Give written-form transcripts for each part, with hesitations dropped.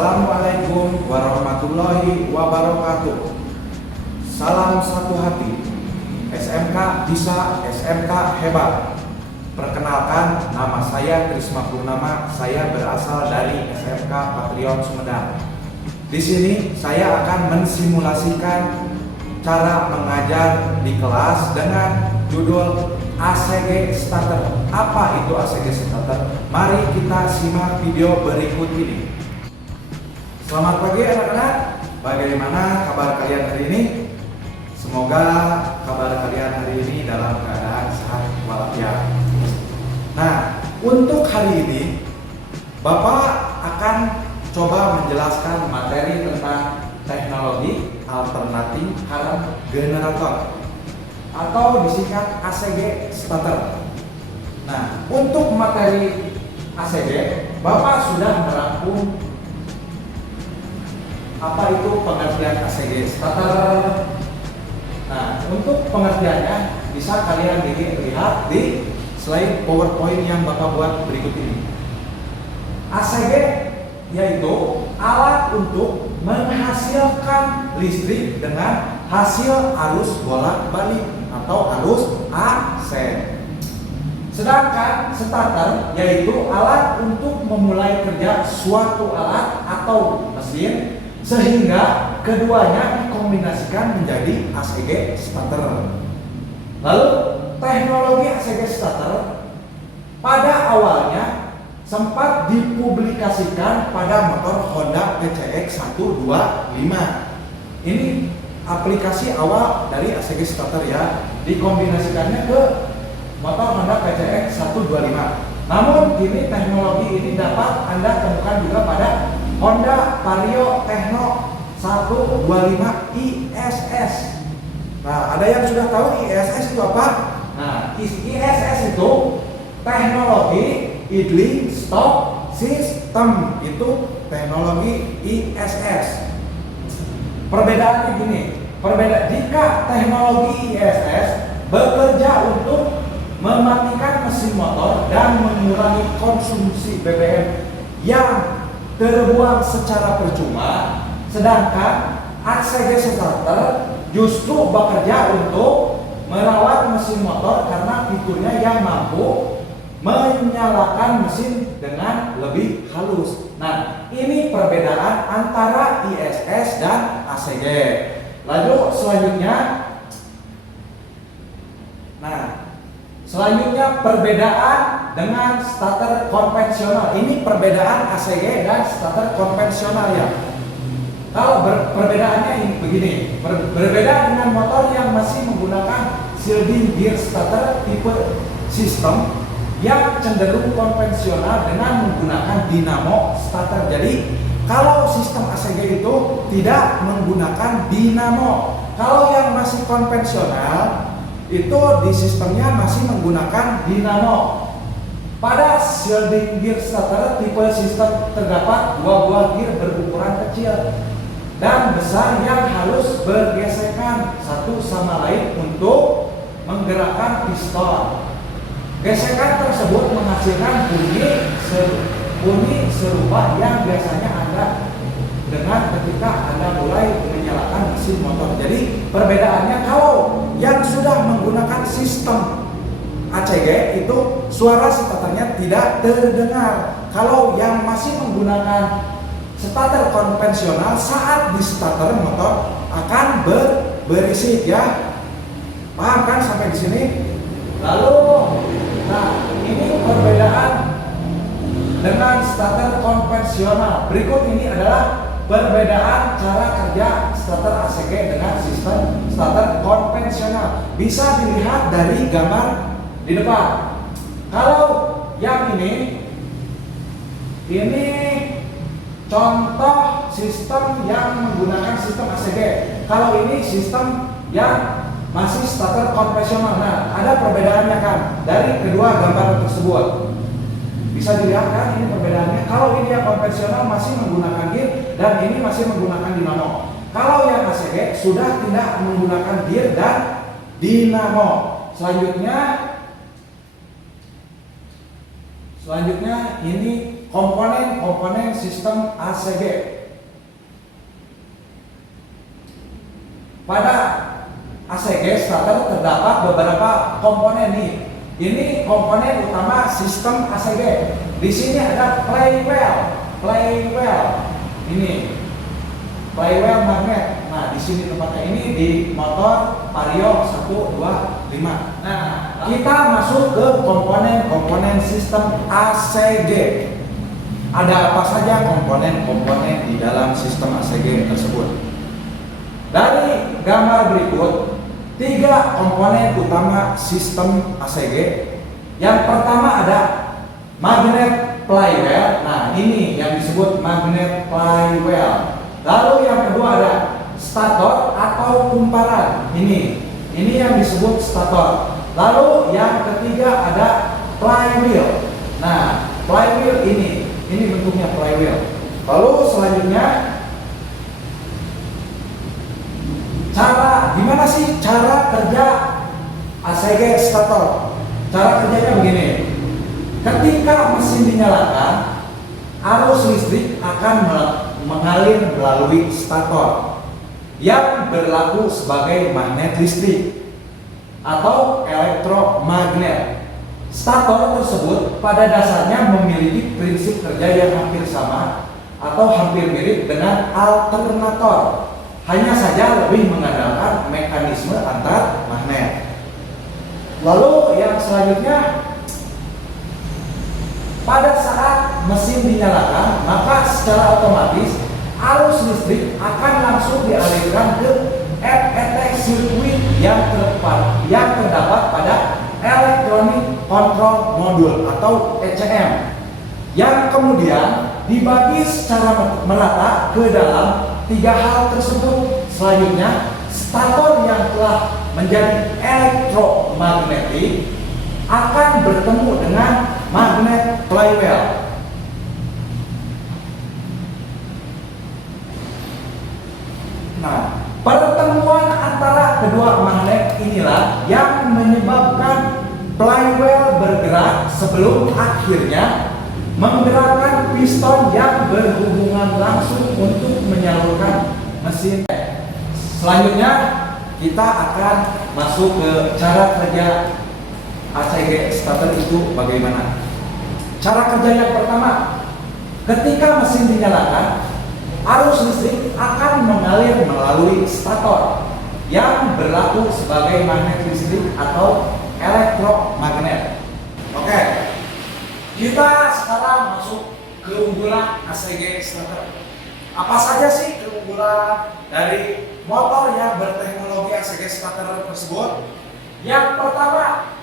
Assalamualaikum warahmatullahi wabarakatuh. Salam satu hati. SMK bisa, SMK hebat. Perkenalkan, nama saya Trisma Purnama. Saya berasal dari SMK Patriot Sumedang. Di sini saya akan mensimulasikan cara mengajar di kelas dengan judul ACG Starter. Apa itu ACG Starter? Mari kita simak video berikut ini. Selamat pagi anak-anak. Bagaimana kabar kalian hari ini? Semoga kabar kalian hari ini dalam keadaan sehat walafiat. Nah, untuk hari ini Bapak akan coba menjelaskan materi tentang teknologi alternatif current generator atau disingkat ACG Starter. Nah, untuk materi ACG, Bapak sudah merangkum apa itu pengertian ACG Starter. Nah, untuk pengertiannya bisa kalian lihat di slide PowerPoint yang Bapak buat berikut ini. ACG yaitu alat untuk menghasilkan listrik dengan hasil arus bolak-balik atau arus AC. Sedangkan starter yaitu alat untuk memulai kerja suatu alat atau mesin sehingga keduanya dikombinasikan menjadi ACG Starter. Lalu teknologi ACG Starter pada awalnya sempat dipublikasikan pada motor Honda PCX 125. Ini aplikasi awal dari ACG Starter ya, dikombinasikannya ke motor Honda PCX 125. Namun kini teknologi ini dapat Anda temukan juga pada Honda Vario Techno 125 ISS. Nah, ada yang sudah tahu ISS itu apa? Nah, ISS itu teknologi idling stop system, itu teknologi ISS. Perbedaannya gini, jika teknologi ISS bekerja untuk mematikan mesin motor dan mengurangi konsumsi BBM yang terbuang secara percuma, sedangkan ACG Starter justru bekerja untuk merawat mesin motor karena fiturnya yang mampu menyalakan mesin dengan lebih halus. Nah, ini perbedaan antara ISS dan ACG. Lalu selanjutnya perbedaan dengan starter konvensional. Ini perbedaan ACG dan starter konvensional ya. Kalau perbedaannya ini begini, berbeda dengan motor yang masih menggunakan shielding gear starter tipe sistem yang cenderung konvensional dengan menggunakan dinamo starter. Jadi kalau sistem ACG itu tidak menggunakan dinamo. Kalau yang masih konvensional itu di sistemnya masih menggunakan dinamo. Pada shielding gear starter tipe sistem terdapat dua buah gear berukuran kecil dan besar yang harus bergesekan satu sama lain untuk menggerakkan piston. Gesekan tersebut menghasilkan bunyi serupa yang biasanya Anda dengar ketika Anda mulai menyalakan mesin motor. Jadi perbedaannya, kalau yang sudah menggunakan sistem ACG itu suara starternya tidak terdengar. Kalau yang masih menggunakan starter konvensional, saat di starter motor akan berisik ya. Paham kan sampai di sini? Lalu, nah ini perbedaan dengan starter konvensional. Berikut ini adalah perbedaan cara kerja starter ACG dengan sistem starter konvensional. Bisa dilihat dari gambar di depan. Kalau yang ini contoh sistem yang menggunakan sistem ACG. Kalau ini sistem yang masih starter konvensional. Nah, ada perbedaannya kan dari kedua gambar tersebut. Bisa dilihat kan ini perbedaannya. Kalau ini yang konvensional masih menggunakan gear dan ini masih menggunakan dinamo. Kalau yang ACG sudah tidak menggunakan gear dan dinamo. Selanjutnya ini komponen-komponen sistem ACG. Pada ACG starter terdapat beberapa komponen nih. Ini komponen utama sistem ACG. Di sini ada playwell. Ini playwell magnet. Nah, di sini tempatnya ini di motor Vario 125. Nah, kita masuk ke komponen-komponen sistem ACG. Ada apa saja komponen-komponen di dalam sistem ACG tersebut? Dari gambar berikut, 3 komponen utama sistem ACG. Yang pertama ada magnet flywheel. Nah, ini yang disebut magnet flywheel. Lalu yang kedua ada stator atau kumparan. Ini yang disebut stator. Lalu yang ketiga ada flywheel. Nah, flywheel ini bentuknya flywheel. Lalu selanjutnya, gimana sih cara kerja ACG stator? Cara kerjanya begini. Ketika mesin dinyalakan, arus listrik akan mengalir melalui stator yang berlaku sebagai magnet listrik atau elektromagnet. Stator tersebut pada dasarnya memiliki prinsip kerja yang hampir sama atau hampir mirip dengan alternator. Hanya saja lebih mengandalkan mekanisme antar magnet. Lalu yang selanjutnya, pada saat mesin dinyalakan, maka secara otomatis arus listrik akan langsung dialirkan ke FET sirkuit yang terdapat pada Electronic Control Module atau ECM, yang kemudian dibagi secara merata ke dalam 3 hal tersebut. Selanjutnya, stator yang telah menjadi elektromagnetik akan bertemu dengan magnet flywheel. Nah, pertemuan antara kedua magnet inilah yang menyebabkan flywheel bergerak sebelum akhirnya menggerakkan piston yang berhubungan langsung untuk menyalurkan mesin. Selanjutnya kita akan masuk ke cara kerja ACG starter itu bagaimana. Cara kerja yang pertama, ketika mesin dinyalakan, arus listrik akan mengalir melalui stator yang berlaku sebagai magnet listrik atau elektromagnet. Oke. Kita sekarang masuk keunggulan ACG starter. Apa saja sih keunggulan dari motor yang berteknologi ACG starter tersebut? Yang pertama,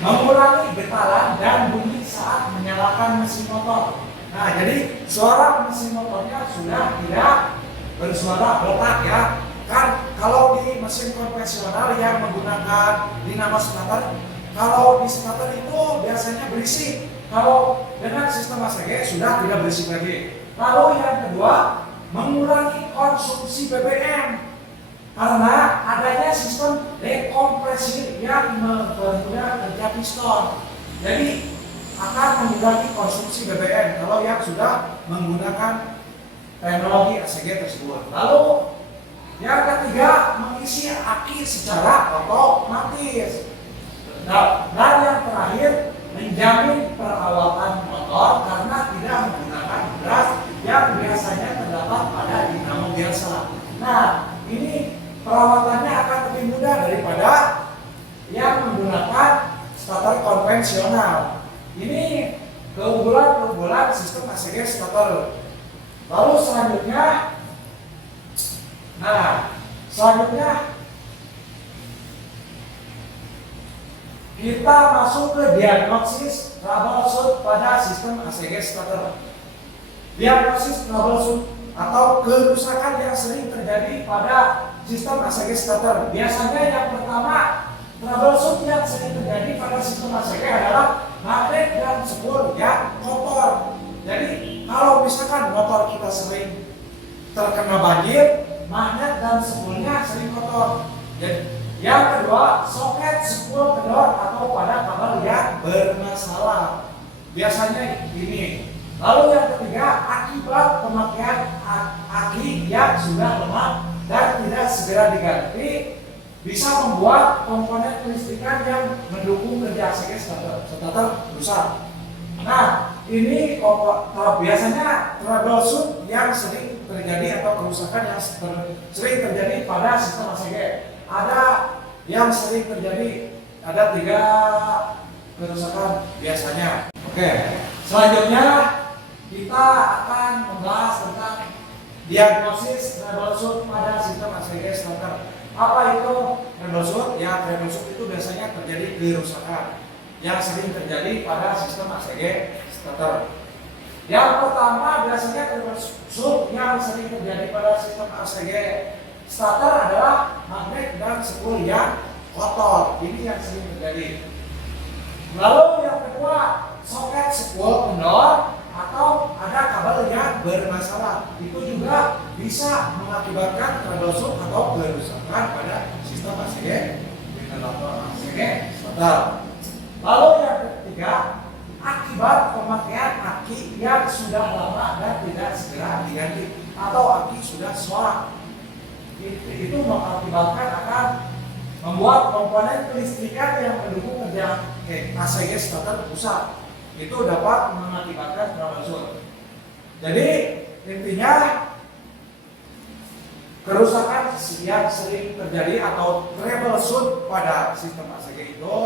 mengurangi getaran dan bunyi saat menyalakan mesin motor. Nah, jadi suara mesin motornya sudah tidak bersuara berat ya. Kan kalau di mesin konvensional yang menggunakan dinamo starter, kalau di starter itu biasanya berisik. Kalau dengan sistem ACG sudah tidak berisik lagi. Lalu yang kedua, mengurangi konsumsi BBM karena adanya sistem dekompresi yang mempermudah kerja piston. Jadi akan mengurangi konsumsi BBM kalau yang sudah menggunakan teknologi ACG tersebut. Lalu yang ketiga, mengisi aki secara otomatis. Dan yang terakhir, menjamin perawatan motor karena tidak menggunakan gas yang biasanya terdapat pada dinamo biasa. Nah, ini perawatannya akan lebih mudah daripada yang menggunakan starter konvensional. Ini keunggulan sistem ACG starter. Lalu selanjutnya, kita masuk ke diagnosis troubleshoot pada sistem ACG starter. Diagnosis troubleshoot atau kerusakan yang sering terjadi pada sistem ACG starter. Biasanya yang pertama, troubleshoot yang sering terjadi pada sistem ACG adalah magnet dan spool yang kotor. Jadi kalau misalkan motor kita sering terkena banjir, magnet dan spoolnya sering kotor. Jadi yang kedua, soket spool kendor atau pada kabel yang bermasalah. biasanya ini. Lalu yang ketiga, akibat pemakaian aki yang sudah lemah dan tidak segera diganti bisa membuat komponen kelistrikan yang mendukung kerja ACG starter rusak. Nah, ini biasanya troubleshoot yang sering terjadi atau kerusakan yang sering terjadi pada sistem ACG. Ada yang sering terjadi, ada 3 kerusakan biasanya. Oke, selanjutnya kita akan membahas tentang diagnosis troubleshoot pada sistem ACG starter. Apa itu troubleshoot? Ya, troubleshoot itu biasanya terjadi kerusakan yang sering terjadi pada sistem ACG starter. Yang pertama biasanya troubleshoot yang sering terjadi pada sistem ACG starter adalah magnet dan spool yang kotor. Ini yang sering terjadi. Lalu yang kedua, soket spool kendor atau ada kabel yang bermasalah. Itu juga bisa mengakibatkan troubleshoot atau kerusakan pada sistem ACG generator ACG starter. Lalu yang ketiga, akibat pemakaian aki yang sudah lama dan tidak segera diganti atau aki sudah soak. Itu mengakibatkan akan membuat komponen kelistrikan yang mendukung kerja ACG starter rusak. Itu dapat mengakibatkan troubleshoot. Jadi intinya kerusakan yang sering terjadi atau troubleshoot pada sistem ACG itu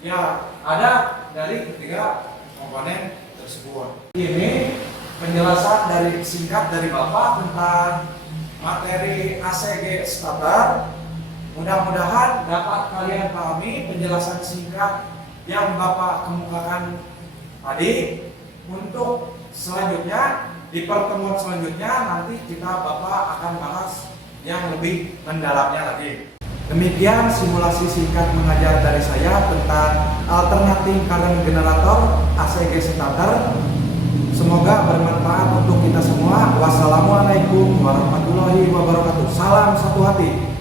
ya ada dari ketiga komponen tersebut. Ini penjelasan dari singkat dari Bapak tentang materi ACG starter. Mudah-mudahan dapat kalian pahami penjelasan singkat yang Bapak kemukakan tadi. Untuk selanjutnya, di pertemuan selanjutnya nanti Bapak akan bahas yang lebih mendalamnya lagi. Demikian simulasi singkat mengajar dari saya tentang alternatif current generator ACG starter. Semoga bermanfaat untuk kita semua. Wassalamualaikum warahmatullahi wabarakatuh. Salam satu hati.